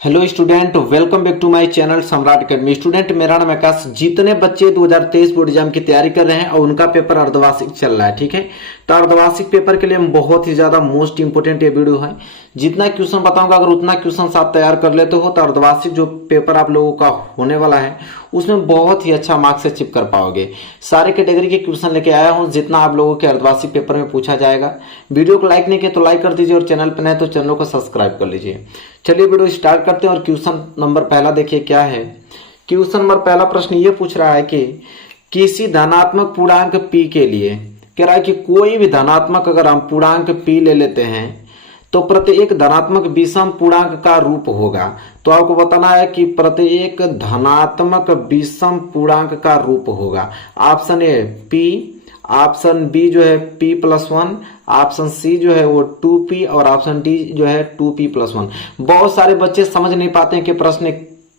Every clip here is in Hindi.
Hello student, welcome back to my channel Samrat academy. Student, मेरा नाम आकाश। जितने बच्चे 2023 बोर्ड एग्जाम की तैयारी कर रहे हैं और उनका पेपर अर्धवार्षिक चल रहा है, ठीक है, तो अर्धवार्षिक पेपर के लिए बहुत ही ज्यादा मोस्ट इंपोर्टेंट ये वीडियो है। जितना क्वेश्चन बताऊंगा, अगर उतना क्वेश्चन आप तैयार कर लेते हो तो अर्धवार्षिक जो पेपर आप लोगों का होने वाला है उसमें बहुत ही अच्छा मार्क्स अचीव कर पाओगे। सारे कैटेगरी के क्वेश्चन लेके आया हूं जितना आप लोगों के अर्धवार्षिक पेपर में पूछा जाएगा। वीडियो को लाइक नहीं किया तो लाइक कर दीजिए और चैनल पर नए तो चैनल को सब्सक्राइब कर लीजिए। चलिए वीडियो स्टार्ट करते हैं और क्वेश्चन नंबर पहला देखिए क्या है। क्वेश्चन नंबर पहला प्रश्न ये पूछ रहा है कि किसी धनात्मक पूर्णांक p के लिए कह रहा है कि कोई भी धनात्मक अगर हम पूर्णांक p ले लेते हैं तो प्रत्येक धनात्मक विषम पूर्णांक का रूप होगा। तो आपको बताना है कि प्रत्येक धनात्मक विषम पूर्णांक का रूप होगा। Option A p, option B जो है p+1, ऑप्शन सी जो है वो 2p और ऑप्शन डी जो है 2p+1। बहुत सारे बच्चे समझ नहीं पाते हैं कि प्रश्न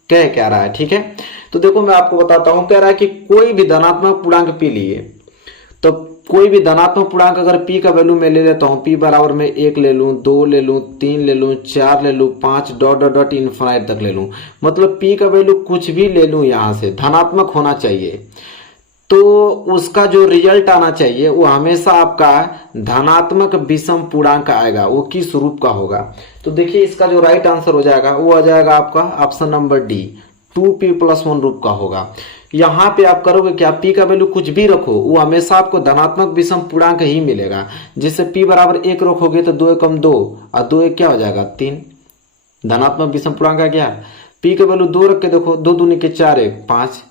कह क्या रहा है, ठीक है। तो देखो मैं आपको बताता हूं, कह रहा है कि कोई भी धनात्मक पूर्णांक p लिए, तो कोई भी धनात्मक पूर्णांक अगर p का वैल्यू मैं ले लेता हूं, p बराबर में 1 ले लूं, 2 ले लूं, 3 ले लूं, 4 ले लूं, 5 डॉट डॉट डॉट इनफाइनाइट तक ले लूं, मतलब p का वैल्यू कुछ भी ले लूं यहां से धनात्मक होना चाहिए, तो उसका जो रिजल्ट आना चाहिए वो हमेशा आपका धनात्मक विषम पूर्णांक आएगा। वो किस रूप का होगा? तो देखिए इसका जो राइट आंसर हो जाएगा वो आ जाएगा आपका ऑप्शन नंबर डी, 2p+1 रूप का होगा। यहाँ पे आप करोगे क्या, p का वैल्यू कुछ भी रखो वो हमेशा आपको धनात्मक विषम पूर्णांक ही मिलेगा। जिससे p बराबर 1 रखोगे तो 2 एकम 2 और 2 एक क्या हो जाएगा 3, धनात्मक विषम पूर्णांक आ गया। p का वैल्यू 2 रख के देखो, 2 दूनी के 4 1 5,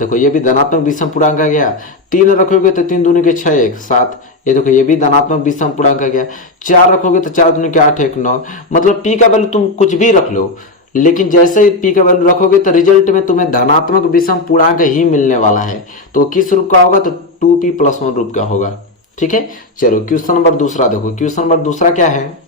देखो ये भी धनात्मक विषम पूर्णांक आ गया। 3 रखोगे तो 3 दूनी के 6 1 7, ये देखो ये भी धनात्मक विषम पूर्णांक आ गया। 4 रखोगे तो 4 दूनी के 8 1 9, मतलब p का वैल्यू तुम कुछ भी रख लो, लेकिन जैसे ही p का वैल्यू रखोगे तो रिजल्ट में तुम्हें धनात्मक विषम पूर्णांक ही मिलने वाला है। तो किस रूप का होगा? तो 2p+1 रूप का होगा, ठीक है। चलो क्वेश्चन नंबर दूसरा देखो। क्वेश्चन नंबर दूसरा क्या है?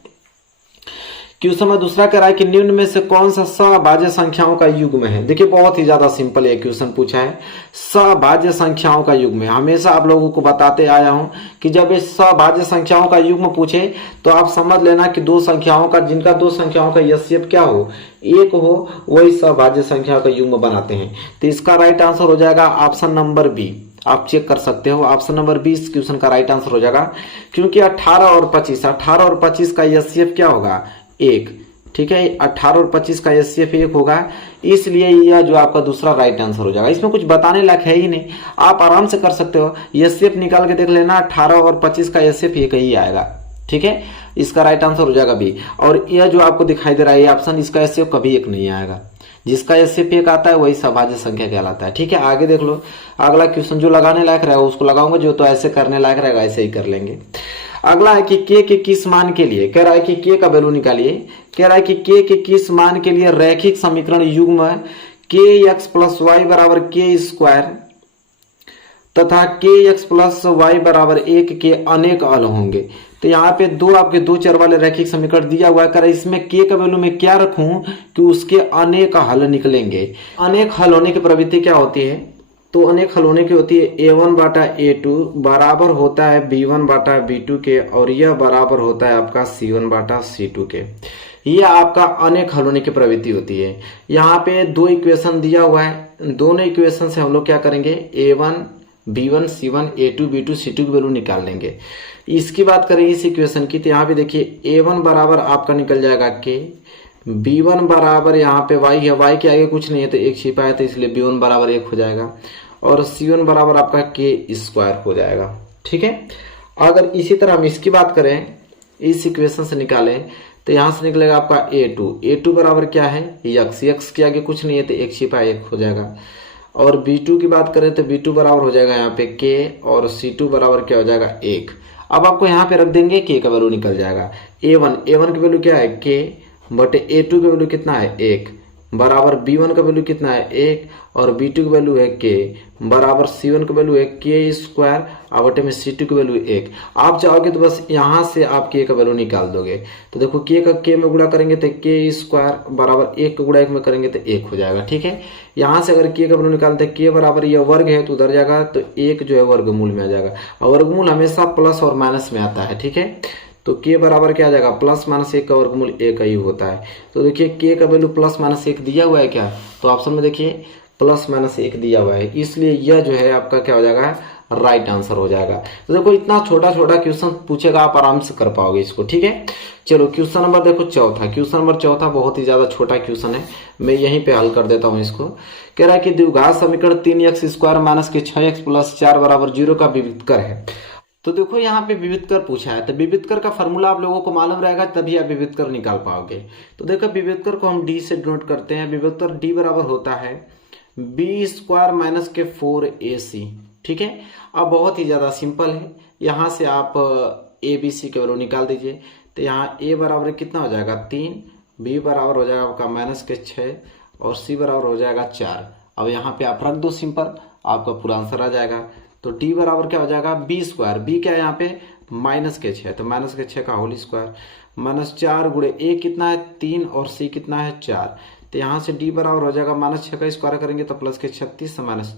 क्वेश्चन नंबर दूसरा कह रहा है कि निम्न में से कौन सा सभाज्य संख्याओं का युग्म है। देखिए बहुत ही ज्यादा सिंपल ये क्वेश्चन पूछा है। सभाज्य संख्याओं का युग्म है। हमेशा आप लोगों को बताते आया हूं कि जब ये सभाज्य संख्याओं का युग्म पूछे तो आप समझ लेना कि दो संख्याओं का, जिनका दो संख्याओं का एचसीएफ क्या हो, एक हो, वही सभाज्य संख्या का युग्म बनाते हैं। तो इसका राइट आंसर हो जाएगा ऑप्शन नंबर बी। आप चेक कर सकते हो, ऑप्शन नंबर 20 क्वेश्चन का राइट आंसर हो जाएगा, क्योंकि 18 और 25 का एचसीएफ क्या होगा? 1, ठीक है। 18 और 25 का एचसीएफ 1 होगा, इसलिए यह जो आपका दूसरा राइट आंसर हो जाएगा। इसमें कुछ बताने लायक है ही नहीं, आप आराम से कर सकते हो। एचसीएफ निकाल के देख लेना, 18 और 25 का एचसीएफ 1 ही आएगा, ठीक है। इसका राइट आंसर हो जाएगा बी। और यह जो आपको दिखाई दे रहा है ऑप्शन, इसका एचसीएफ कभी 1 नहीं आएगा। जिसका एचसीएफ 1 आता है वही सभाज्य संख्या कहलाता है, ठीक है। आगे देख लो, अगला क्वेश्चन जो लगाने लायक रहेगा उसको लगाऊंगा, जो तो ऐसे करने लायक रहेगा ऐसे ही कर लेंगे। अगला है कि k के किस मान के लिए, कह रहा है कि k का वैल्यू निकालिए। कह रहा है कि k के किस मान के लिए रैखिक समीकरण युग्म kx+y बराबर k² तथा kx+y बराबर 1 के अनेक हल होंगे। तो यहाँ पे आपके दो चर वाले रैखिक समीकरण दिया हुआ है। कर इसमें k का वैल्यू मैं क्या रखूं कि उसके अनेक हल निकलेंगे। अनेक हल होने की प्रवृत्ति क्या होती है? तो अनेक हल होने की होती है a1/a2 बराबर होता है b1/b2 के, और यह बराबर होता है आपका c1/c2 के। यह आपका अनेक हल होने की प्रवृत्ति होती है। यहाँ पे दो इक्वेशन दिया हुआ है, दोनों इक्वेशन से हम लोग क्या करेंगे, a1 b1 c1 a2 b2 c2 की वैल्यू निकाल लेंगे। इसकी बात करें इस इक्वेशन की, तो यहाँ पे देखिए a1 बराबर आपका निकल जाएगा k, b1 बराबर यहाँ पे y है, y के आगे कुछ नहीं है तो 1 छिपा है, तो इसलिए b1 बराबर 1 हो जाएगा, और c1 बराबर आपका k² हो जाएगा, ठीक है। अगर इसी तरह हम इसकी बात करें, इस इक्वेशन से निकालें, तो यहाँ से निकलेगा आपका a2 बराबर क्या है, x के आगे कुछ नहीं है तो 1 छिपा 1 हो जाएगा। और b2 की बात करें तो b2 बराबर हो जाएगा यहाँ पे k, और c2 बराबर क्या हो जाएगा 1। अब आपको यहाँ पे रख देंगे, k का वैल्यू निकल जाएगा। a1 की वैल्यू क्या है k, बटे a2 की वैल्यू कितना है 1, बराबर b1 का वैल्यू कितना है 1, और b2 की वैल्यू है k, बराबर c1 की वैल्यू है k², और बटे में c2 की वैल्यू 1। आप चाहोगे तो बस यहाँ से आप k का वैल्यू निकाल दोगे। तो देखो k का k में गुणा करेंगे तो k² बराबर 1 का गुणा 1 में करेंगे तो 1 हो जाएगा, ठीक है। यहाँ से अगर k का वैल्यू निकालते हैं, k बराबर यह वर्ग है तो उधर जाएगा, तो 1 जो है वर्गमूल में आ जाएगा, और वर्गमूल हमेशा प्लस और माइनस में आता है, ठीक है। तो के बराबर क्या आ जाएगा, प्लस माइनस 1 का वर्गमूल 1 ही होता है। तो देखिए के का वैल्यू प्लस माइनस 1 दिया हुआ है क्या, तो ऑप्शन में देखिए प्लस माइनस 1 दिया हुआ है, इसलिए यह जो है आपका क्या हो जाएगा, राइट आंसर हो जाएगा। तो देखो इतना छोटा छोटा क्वेश्चन पूछेगा, आप आराम से कर पाओगे इसको, ठीक है। चलो क्वेश्चन नंबर देखो चौथा, क्वेश्चन नंबर चौथा बहुत ही ज्यादा छोटा क्वेश्चन है, मैं यहीं पे हल कर देता हूं इसको। कह रहा है कि द्विघात समीकरण 3x² माइनस के 6x प्लस 4 बराबर 0 का विविधकर है। तो देखो यहाँ पे विविधकर पूछा है, तो विविधकर का फॉर्मूला आप लोगों को मालूम रहेगा, तभी आप विविधकर निकाल पाओगे। तो देखो विविधकर को हम डी से डिनोट करते हैं। विविधकर डी बराबर होता है b² माइनस के 4ac, ठीक है। अब बहुत ही ज्यादा सिंपल है, यहाँ से आप abc के वैल्यू निकाल दीजिए। तो यहाँ a बराबर कितना हो जाएगा 3, b बराबर हो जाएगा आपका माइनस के 6 और c बराबर हो जाएगा 4। अब यहाँ पे आप रख दो सिंपल, आपका पूरा आंसर आ जाएगा। तो d बराबर क्या हो जाएगा b², b क्या है यहाँ पे माइनस के 6, तो माइनस के 6 का होल स्क्वायर माइनस 4 गुणे a कितना है 3 और c कितना है 4। तो यहाँ से d बराबर हो जाएगा माइनस 6 का स्क्वायर करेंगे तो प्लस के 36 माइनस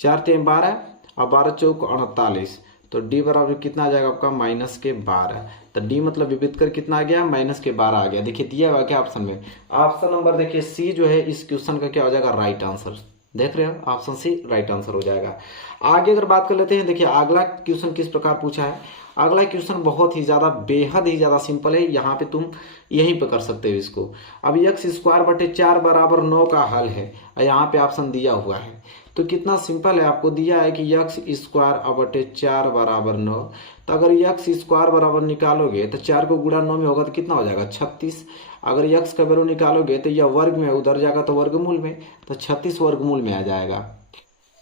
4 3 12 और 12 चौक 48। तो d बराबर कितना आ जाएगा आपका माइनस के 12। तो d मतलब विविधकर कितना आ गया, माइनस के 12 आ गया। देखिए दिया हुआ क्या ऑप्शन में, ऑप्शन नंबर देखिए सी जो है इस क्वेश्चन का क्या हो जाएगा, राइट आंसर। देख रहे हो, ऑप्शन सी राइट आंसर हो जाएगा। आगे अगर बात कर लेते हैं, देखिए अगला क्वेश्चन किस प्रकार पूछा है। अगला क्वेश्चन बहुत ही ज्यादा बेहद ही ज्यादा सिंपल है, यहाँ पे तुम यहीं पे कर सकते हो इसको। अब x² बटे 4 बराबर 9 का हल है, यहाँ पे ऑप्शन दिया हुआ है। तो कितना सिंपल है, आपको दिया है कि x² बटे 4 बराबर 9। तो अगर x² बराबर निकालोगे तो 4 को गुणा 9 में होगा तो कितना हो जाएगा 36। अगर x का वैल्यू निकालोगे तो यह वर्ग में उधर जाएगा तो वर्गमूल में, तो 36 वर्गमूल में आ जाएगा।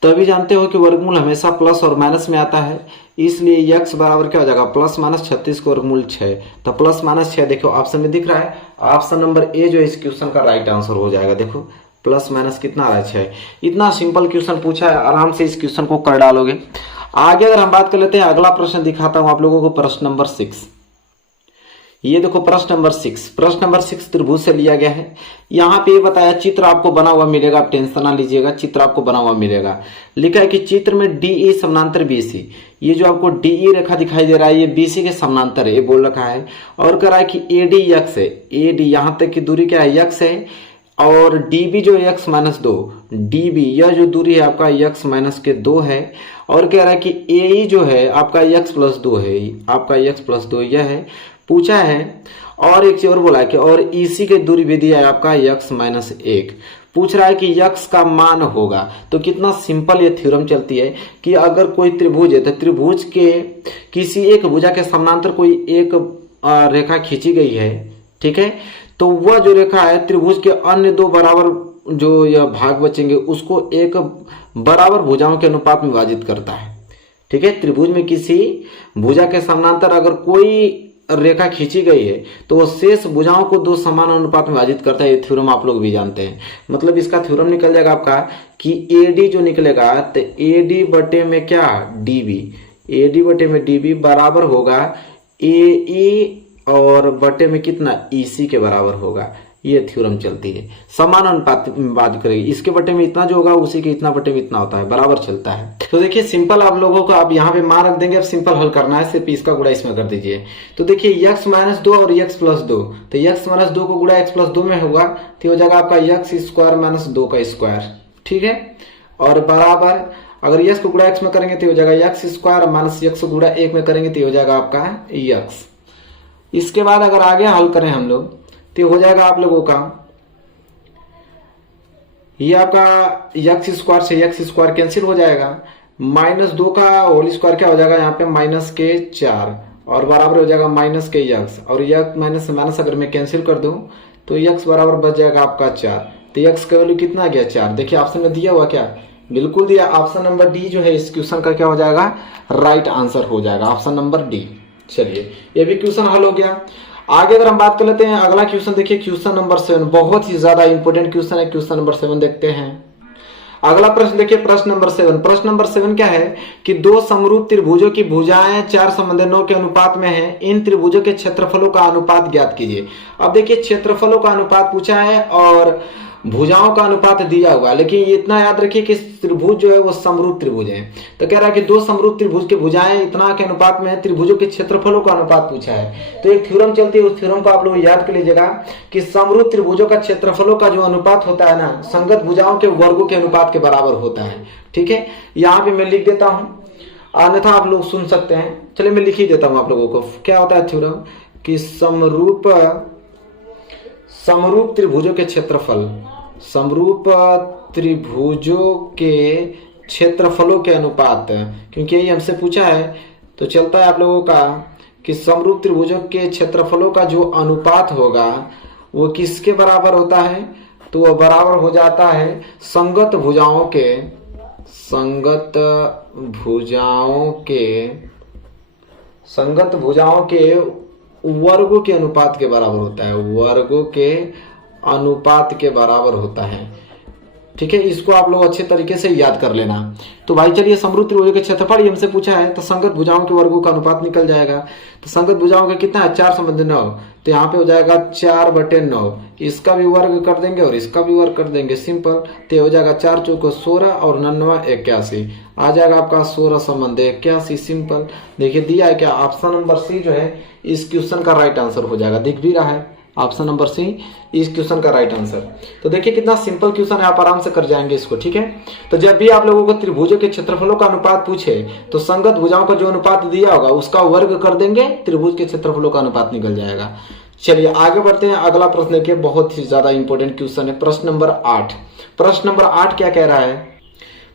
तभी जानते हो कि वर्गमूल हमेशा प्लस और माइनस में आता है, इसलिए x बराबर क्या हो जाएगा प्लस माइनस 36 का वर्गमूल 6। तो प्लस माइनस 6 देखो ऑप्शन में दिख रहा है, ऑप्शन नंबर ए जो इस क्वेश्चन का राइट आंसर हो जाएगा। देखो प्लस माइनस कितना आ रहा है 6। इतना सिंपल क्वेश्चन पूछा है, आराम से इस क्वेश्चन को कर डालोगे। आगे अगर हम बात कर लेते हैं, अगला प्रश्न दिखाता हूं आप लोगों को, प्रश्न नंबर 6। ये देखो प्रश्न नंबर 6, प्रश्न नंबर 6 त्रिभुज से लिया गया है। यहाँ पे ये बताया चित्र आपको बना हुआ मिलेगा, आप टेंशन ना लीजिएगा, चित्र आपको बना हुआ मिलेगा। लिखा है कि चित्र में DE समानांतर BC, ये जो आपको DE रेखा दिखाई दे रहा है ये BC के समानांतर है, ये बोल रखा है। और कह रहा है कि AD x है, AD यहाँ तक की दूरी क्या है x है, और DB जो x माइनस 2, DB यह जो दूरी है आपका x माइनस के 2 है। और कह रहा है कि AE जो है आपका x प्लस 2 है, आपका x प्लस 2 यह है पूछा है। और एक चीज और बोला है कि और EC की दूरी भी दिया है आपका x माइनस 1। पूछ रहा है कि x का मान होगा। तो कितना सिंपल ये थ्योरम चलती है कि अगर कोई त्रिभुज है तो त्रिभुज के किसी एक भुजा के समानांतर कोई एक रेखा खींची गई है, ठीक है, तो वह जो रेखा है त्रिभुज के अन्य दो बराबर जो यह भाग बचेंगे उसको एक बराबर भुजाओं के अनुपात में विभाजित करता है, ठीक है। त्रिभुज में किसी भुजा के समानांतर अगर कोई रेखा खींची गई है तो वो शेष भुजाओं को दो समान अनुपात में विभाजित करता है। ये थ्योरम आप लोग भी जानते हैं। मतलब इसका थ्योरम निकल जाएगा आपका कि AD जो निकलेगा तो AD बटे में क्या DB, AD बटे में DB बराबर होगा AE और बटे में कितना EC के बराबर होगा। ये थ्योरम चलती है, समान अनुपात में बात करेगी, इसके बटे में इतना जो होगा उसी के इतना बटे में इतना होता है, बराबर चलता है। तो देखिए सिंपल आप लोगों को अब यहाँ पे मान रख देंगे, अब सिंपल हल करना है, सिर्फ इसका गुणा इसमें कर दीजिए। तो देखिए x माइनस 2 और x प्लस 2, तो x माइनस 2 को गुणा x प्लस 2 में होगा तो हो जाएगा आपका x² माइनस 2 का स्क्वायर, ठीक है। और बराबर अगर x को गुणा x में करेंगे तो हो जाएगा x² माइनस x गुणा 1 में करेंगे तो हो जाएगा आपका x। इसके बाद अगर आगे हल करें हम लोग तो हो जाएगा आप लोगों का ये आपका x² से x² कैंसिल हो जाएगा, माइनस 2 का होल स्क्वायर क्या हो जाएगा यहाँ पे माइनस के 4 और बराबर हो जाएगा माइनस के x, और x माइनस से माइनस अगर मैं कैंसिल कर दूं तो x बराबर बच जाएगा आपका 4। तो x का वैल्यू कितना आ गया 4। देखिए ऑप्शन में दिया हुआ क्या, बिल्कुल दिया, ऑप्शन नंबर डी जो है इस क्वेश्चन का क्या हो जाएगा राइट आंसर हो जाएगा, ऑप्शन नंबर डी। चलिए ये भी क्वेश्चन हल हो गया। आगे अगर हम बात कर लेते हैं अगला क्वेश्चन, देखिए क्वेश्चन नंबर 7, बहुत ही ज्यादा इंपॉर्टेंट क्वेश्चन है। क्वेश्चन नंबर 7 देखते हैं। अगला प्रश्न देखिए प्रश्न नंबर 7। प्रश्न नंबर 7 क्या है कि दो समरूप त्रिभुजों की भुजाएं 4 संबंधी 9 के अनुपात में है, इन त्रिभुजों के क्षेत्रफलों का अनुपात ज्ञात कीजिए। अब देखिए क्षेत्रफलों का अनुपात पूछा है और भुजाओं का अनुपात दिया हुआ है, लेकिन ये इतना याद रखिए कि त्रिभुज जो है वो समरूप त्रिभुज है। तो कह रहा है कि दो समरूप त्रिभुज के भुजाएं इतना के अनुपात में है, त्रिभुजों के क्षेत्रफलों का अनुपात पूछा है। तो एक थ्योरम चलती है, उस थ्योरम को आप लोग याद कर लीजिएगा कि समरूप त्रिभुजों का क्षेत्रफलों का जो अनुपात होता है ना, संगत भुजाओं के वर्गों के अनुपात के बराबर होता है। ठीक है, यहाँ पे मैं लिख देता हूं, अन्यथा आप लोग सुन सकते हैं। चलिए मैं लिख ही देता हूं आप लोगों को। क्या होता है थ्योरम कि समरूप त्रिभुजों के क्षेत्रफल, समरूप त्रिभुजों के क्षेत्रफलों के अनुपात, क्योंकि यही हमसे पूछा है तो चलता है आप लोगों का कि समरूप त्रिभुजों के क्षेत्रफलों का जो अनुपात होगा वो किसके बराबर होता है, तो वह बराबर हो जाता है संगत भुजाओं के वर्गों के अनुपात के बराबर होता है, वर्गों के अनुपात के बराबर होता है। ठीक है, इसको आप लोग अच्छे तरीके से याद कर लेना। तो भाई चलिए, समरूप त्रिभुजों के क्षेत्रफल हमसे पूछा है, तो संगत भुजाओं के वर्गों का अनुपात निकल जाएगा। तो संगत भुजाओं का कितना है, 4/9, तो यहाँ पे हो जाएगा 4/9। इसका भी वर्ग कर देंगे और इसका भी वर्ग कर देंगे, सिंपल। तो हो जाएगा 4 चौको 16 और 9 81, आ जाएगा आपका 16/81, सिंपल। देखिए दिया है क्या, ऑप्शन नंबर सी जो है इस क्वेश्चन का राइट आंसर हो जाएगा, दिख भी रहा है ऑप्शन नंबर सी इस क्वेश्चन का राइट आंसर। तो देखिए कितना सिंपल क्वेश्चन है, आप आराम से कर जाएंगे इसको। ठीक है, तो जब भी आप लोगों को त्रिभुजों के क्षेत्रफलों का अनुपात पूछे तो संगत भुजाओं का जो अनुपात दिया होगा उसका वर्ग कर देंगे, त्रिभुज के क्षेत्रफलों का अनुपात निकल जाएगा। चलिए आगे बढ़ते हैं। अगला प्रश्न देखिए, बहुत ही ज्यादा इंपॉर्टेंट क्वेश्चन है, प्रश्न नंबर 8। प्रश्न नंबर 8 क्या कह रहा है,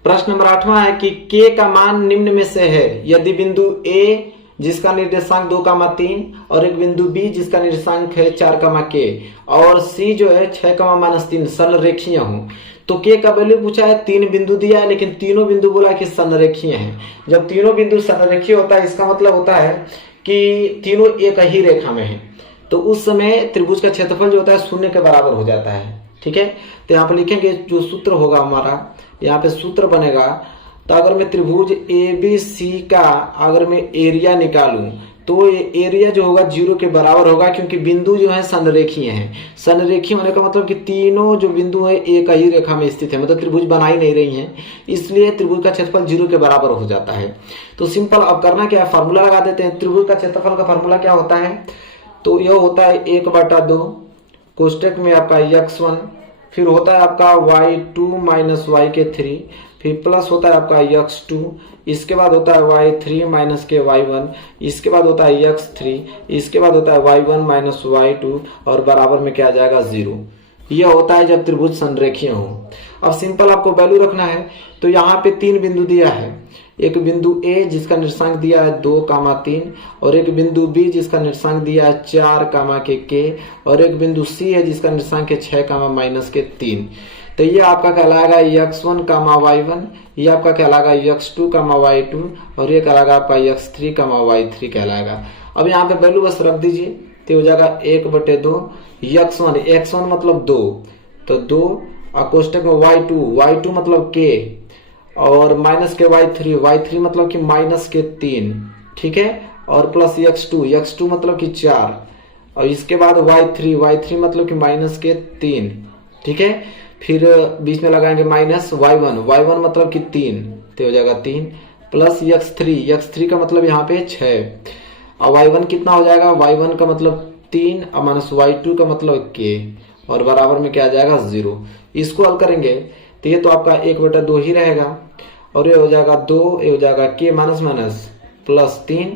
प्रश्न नंबर 8वां है कि के का मान निम्न में से है यदि बिंदु ए जिसका निर्देशांक 2,3 और एक बिंदु बी जिसका निर्देशांक है 4,k और सी जो है 6,-3 संरेखीय हो। तो के का वैल्यू पूछा है, 3 बिंदु दिया है, लेकिन तीनों बिंदु बोला कि संरेखीय हैं। जब तीनों बिंदु संरेखीय होता है इसका मतलब होता है कि तीनों एक ही रेखा में है, तो उस समय त्रिभुज का क्षेत्रफल जो होता है 0 के बराबर हो जाता है। ठीक है, तो यहाँ पर लिखेंगे जो सूत्र होगा हमारा, यहाँ पे सूत्र बनेगा। तो अगर मैं त्रिभुज ABC का अगर मैं एरिया निकालूं तो एरिया जो होगा 0 के बराबर होगा, क्योंकि बिंदु जो है संरेखीय हैं। संरेखीय होने का मतलब कि तीनों जो बिंदु है एक ही रेखा में स्थित है, मतलब त्रिभुज बना ही नहीं रही हैं, इसलिए त्रिभुज का क्षेत्रफल 0 के बराबर हो जाता है। तो सिंपल अब करना क्या है, फार्मूला लगा देते हैं। त्रिभुज का क्षेत्रफल का फार्मूला क्या होता है, तो यह होता है 1/2 कोष्टक में आपका x1, फिर होता है आपका y2 - y3, फिर प्लस होता है आपका x2, इसके बाद होता है y3 - के y1, इसके बाद होता है x3, इसके बाद होता है y1 - y2 और बराबर में क्या आ जाएगा 0। यह होता है जब त्रिभुज संरेखीय हो। अब सिंपल आपको वैल्यू रखना है, तो यहाँ पे 3 बिंदु दिया है, एक बिंदु A जिसका निर्देशांक दिया है 2,3 और एक बिंदु B जिसका निर्देशांक दिया है 4,k और एक बिंदु C है जिसका निर्देशांक है 6,-3। तो ये आपका कहलाएगा x1, y1, ये आपका कहलाएगा x2, y2 और ये कहलाएगा आपका x3, y3 कहलाएगा। अब यहाँ पे वैल्यू बस रख दीजिए, तो हो जाएगा 1/2 x1 मतलब 2, तो 2 कोष्टक में y2 मतलब k और के y3 मतलब कि के 3। ठीक है, और प्लस x2 मतलब कि 4 और इसके बाद y3 मतलब कि के 3। ठीक है, फिर बीच में लगाएंगे y1 मतलब कि 3, तो हो जाएगा 3 प्लस x3 का मतलब यहाँ पे 6 और y1 कितना हो जाएगा, y1 का मतलब 3 और y2 का मतलब k और बराबर में क्या आ जाएगा 0। इसको हल करेंगे तो ये तो आपका 1/2 ही रहेगा और ये हो जाएगा 2, ये हो जाएगा k माइनस प्लस 3,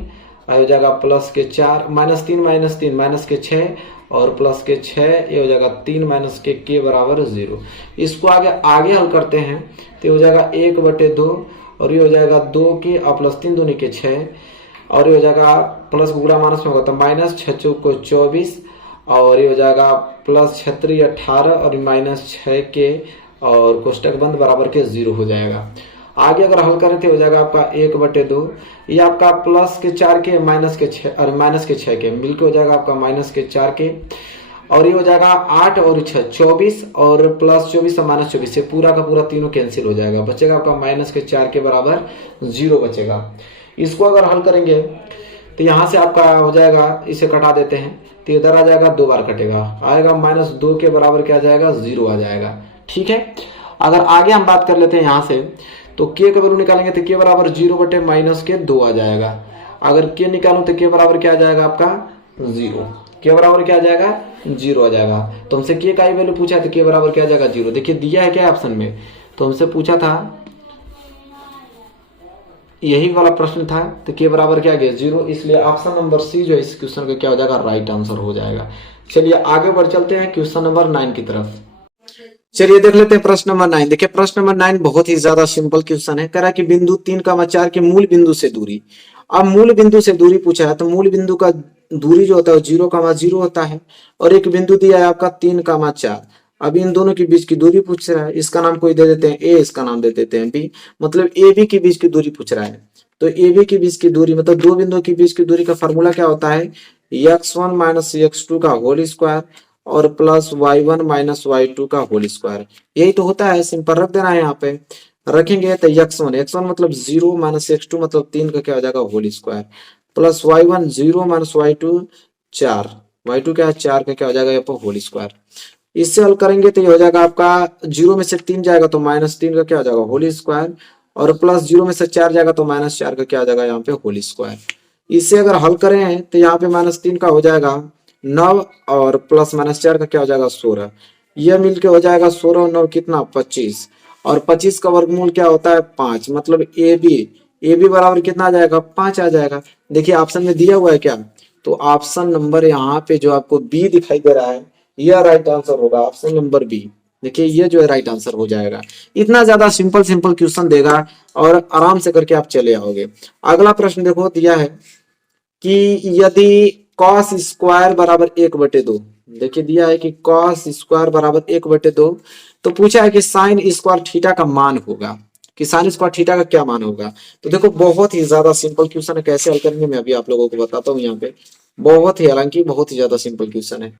हो जाएगा प्लस के 4 -3 के 6 और प्लस के 6, ये हो जाएगा 3 के k बराबर 0। इसको आगे हल करते हैं तो हो जाएगा 1/2 और ये हो जाएगा 2k और प्लस 3 दूनी के 6 और ये हो जाएगा प्लस गुणा माइनस में होगा तो -6 को 24 और ये हो जाएगा प्लस 6 18 और -6k और कोष्टक बंद बराबर के 0 हो जाएगा। आगे अगर हल करें तो हो जाएगा आपका 1/2, ये आपका प्लस के 4k माइनस के 6 और माइनस के 6k मिलकर हो जाएगा आपका -4k और ये हो जाएगा 8 और 6 24 और प्लस 24 और -24 से पूरा का पूरा तीनों कैंसिल हो जाएगा, बचेगा आपका -4k बराबर 0 बचेगा। इसको अगर हल करेंगे तो यहाँ से आपका हो जाएगा, इसे कटा देते हैं तो इधर आ जाएगा, 2 बार कटेगा, आएगा -2 के बराबर क्या आ जाएगा, 0 आ जाएगा। ठीक है, अगर आगे हम बात कर लेते हैं यहाँ से, तो के का वैल्यू निकालेंगे तो के बराबर 0 बटे -2 आ जाएगा। अगर के निकालूं तो के बराबर क्या आ जाएगा आपका 0, के बराबर क्या आ जाएगा 0 आ जाएगा। तो हमसे के का ही वैल्यू पूछा है तो के बराबर क्या आ जाएगा 0। देखिए दिया है क्या ऑप्शन में, तो हमसे पूछा था यही वाला प्रश्न था, तो के बराबर क्या गया 0, इसलिए ऑप्शन नंबर सी जो है इस क्वेश्चन का क्या हो जाएगा, राइट आंसर हो जाएगा। चलिए आगे बढ़ चलते हैं क्वेश्चन नंबर 9 की तरफ। चलिए देख लेते हैं प्रश्न नंबर 9। देखिए प्रश्न नंबर 9 बहुत ही ज्यादा सिंपल क्वेश्चन है। कह रहा है कि बिंदु 3,4 के मूल बिंदु से दूरी। अब मूल बिंदु से दूरी पूछा है, तो मूल बिंदु का दूरी जो होता है 0,0 होता है, और एक बिंदु दिया है आपका 3,4। अब इन दोनों के बीच की दूरी पूछ रहा है, इसका नाम कोई दे देते हैं ए, इसका नाम दे देते हैं बी, मतलब ए बी के बीच की दूरी पूछ रहा है। तो ए बी के बीच की दूरी मतलब दो बिंदुओं के बीच की दूरी का फॉर्मूला क्या होता है, x1 माइनस x2 का होल स्क्वायर और प्लस y1 माइनस y2 का होल स्क्वायर। यही तो होता है, सिंपल रख देना है। यहाँ पे रखेंगे तो x1 मतलब 0 माइनस x2 मतलब 3 का क्या हो जाएगा whole square, plus y1 0 minus y2 4, y2 क्या है 4 का क्या हो जाएगा यहाँ पर होल स्क्वायर। इससे हल करेंगे तो ये हो जाएगा आपका 0 में से 3 जाएगा तो -3 का क्या हो जाएगा होल स्क्वायर, और प्लस 0 में से 4 जाएगा तो -4 का क्या आ जाएगा यहाँ पे होल स्क्वायर। इससे अगर हल करें तो यहाँ पे -3 का हो जाएगा 9 और प्लस -4 का क्या हो जाएगा 16। यह मिलके हो जाएगा 16 और 9 कितना 25, और 25 का वर्गमूल क्या होता है 5, मतलब ए बी बराबर कितना आ जाएगा 5 आ जाएगा। देखिए ऑप्शन में दिया हुआ है क्या, तो ऑप्शन नंबर यहाँ पे जो आपको बी दिखाई दे रहा है यह राइट आंसर होगा, ऑप्शन नंबर बी। देखिए ये जो है राइट आंसर हो जाएगा। इतना ज्यादा सिंपल सिंपल क्वेश्चन देगा और आराम से करके आप चले आओगे। अगला प्रश्न देखो दिया है कि यदि cos स्क्वायर बराबर 1/2, देखिए दिया है कि cos स्क्वायर बराबर 1/2, तो पूछा है कि साइन स्क्वायर थीटा का मान होगा, कि साइन स्क्वायर थीटा का क्या मान होगा। तो देखो बहुत ही ज्यादा सिंपल क्वेश्चन है, कैसे हल करेंगे मैं अभी आप लोगों को बताता हूँ। यहाँ पे बहुत ही, हालांकि बहुत ही ज्यादा सिंपल क्वेश्चन है।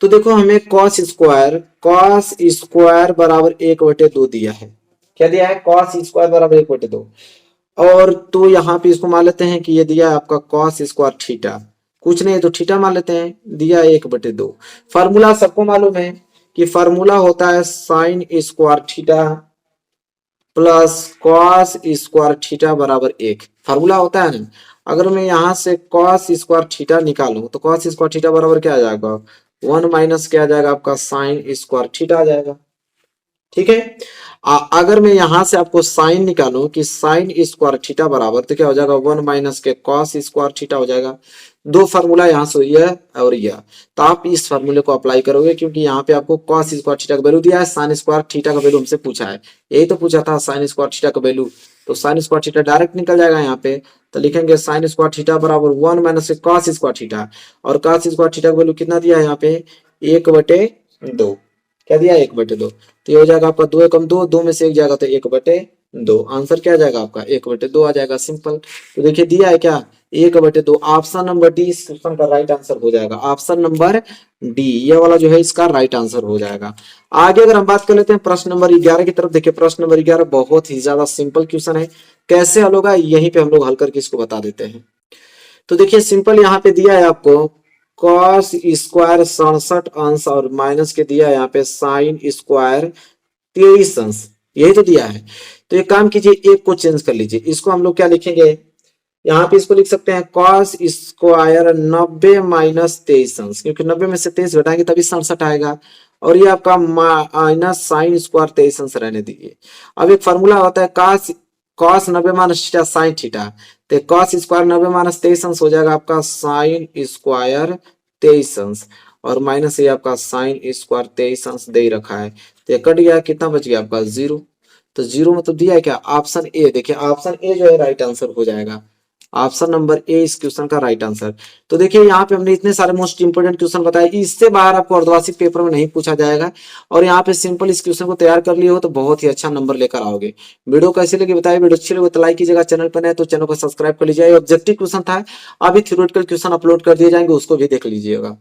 तो देखो हमें cos स्क्वायर बराबर 1/2 दिया है। क्या दिया है, cos स्क्वायर बराबर 1/2, और तो यहाँ पे इसको मान लेते हैं कि ये दिया है आपका cos स्क्वायर थीटा, कुछ नहीं तो थीटा मान लेते हैं, दिया है 1/2। फार्मूला सबको मालूम है कि फार्मूला होता है sine square theta plus cos square theta बराबर 1, फार्मूला होता है ना। अगर मैं यहाँ से cos स्क्वायर थीटा निकालूं तो cos स्क्वायर थीटा बराबर क्या आ जाएगा 1 माइनस क्या आ जाएगा आपका साइन स्क्वायर थीटा आ जाएगा। ठीक है, अगर मैं यहां से आपको साइन निकालूं कि साइन स्क्वायर थीटा बराबर तो क्या हो जाएगा 1 माइनस के कॉस स्क्वायर थीटा हो जाएगा। दो फार्मूला यहाँ से यह और यह, तो आप इस फार्मूले को अप्लाई करोगे क्योंकि यहाँ पे आपको कॉस स्क्वायर थीटा का वैल्यू दिया है, साइन स्क्वायर थीटा का वैल्यू हमसे पूछा है, यही तो पूछा था साइन स्क्वायर थीटा का वैल्यू, तो साइन स्क्वायर थीटा डायरेक्ट निकल जाएगा यहाँ पे। तो लिखेंगे साइन स्क्वायर थीटा बराबर 1 माइनस कॉस स्क्वायर थीटा, और कॉस स्क्वायर थीटा का वैल्यू कितना दिया है यहाँ पे 1/2, क्या दिया है 1/2, तो ये हो जाएगा आपका 2 एकम 2, 2 में से 1 जाएगा तो 1/2, आंसर क्या आ जाएगा आपका 1/2 आ जाएगा, सिंपल। तो देखिए दिया है क्या 1/2, ऑप्शन नंबर डी इस क्वेश्चन का राइट आंसर हो जाएगा, ऑप्शन नंबर डी ये वाला जो है इसका राइट आंसर हो जाएगा। आगे अगर हम बात कर लेते हैं प्रश्न नंबर 11 की तरफ, देखिए प्रश्न नंबर 11 बहुत ही ज्यादा सिंपल क्वेश्चन है, कैसे हल होगा यहीं पे हम लोग हल करके इसको बता देते हैं। तो देखिए सिंपल यहाँ पे दिया है आपको कॉस स्क्वायर 67 अंश और माइनस के दिया है यहाँ पे साइन स्क्वायर 23 अंश, यही तो दिया है। तो एक काम कीजिए, एक को चेंज कर लीजिए, इसको हम लोग क्या लिखेंगे यहाँ पे, इसको लिख सकते हैं कॉस स्क्वायर 90 माइनस 23 अंश, क्योंकि 90 में से 23 घटाएंगे तभी 67 आएगा, और ये आपका माइनस साइन स्क्वायर 23 अंश रहने दीजिए। अब एक फॉर्मूला होता है cos 90 minus theta sine theta, तो कॉस स्क्वायर 90 माइनस 23 अंश हो जाएगा आपका साइन स्क्वायर 23 अंश, और माइनस ये आपका साइन स्क्वायर 23 अंश दे ही रखा है, तो कट गया, कितना बच गया आपका 0। तो 0 मतलब दिया है क्या ऑप्शन ए, देखिए ऑप्शन ए जो है राइट आंसर हो जाएगा, ऑप्शन नंबर ए इस क्वेश्चन का राइट आंसर। तो देखिए यहाँ पे हमने इतने सारे मोस्ट इंपोर्टेंट क्वेश्चन बताए, इससे बाहर आपको अर्धवार्षिक पेपर में नहीं पूछा जाएगा, और यहाँ पे सिंपल इस क्वेश्चन को तैयार कर लिए हो तो बहुत ही अच्छा नंबर लेकर आओगे। वीडियो कैसे लगे बताइए, वीडियो अच्छी लगे तो लाइक कीजिएगा, चैनल पर नए तो चैनल को सब्सक्राइब कर लीजिए। ऑब्जेक्टिव क्वेश्चन था, अभी थ्योरेटिकल क्वेश्चन अपलोड कर दिए जाएंगे, उसको भी देख लीजिएगा।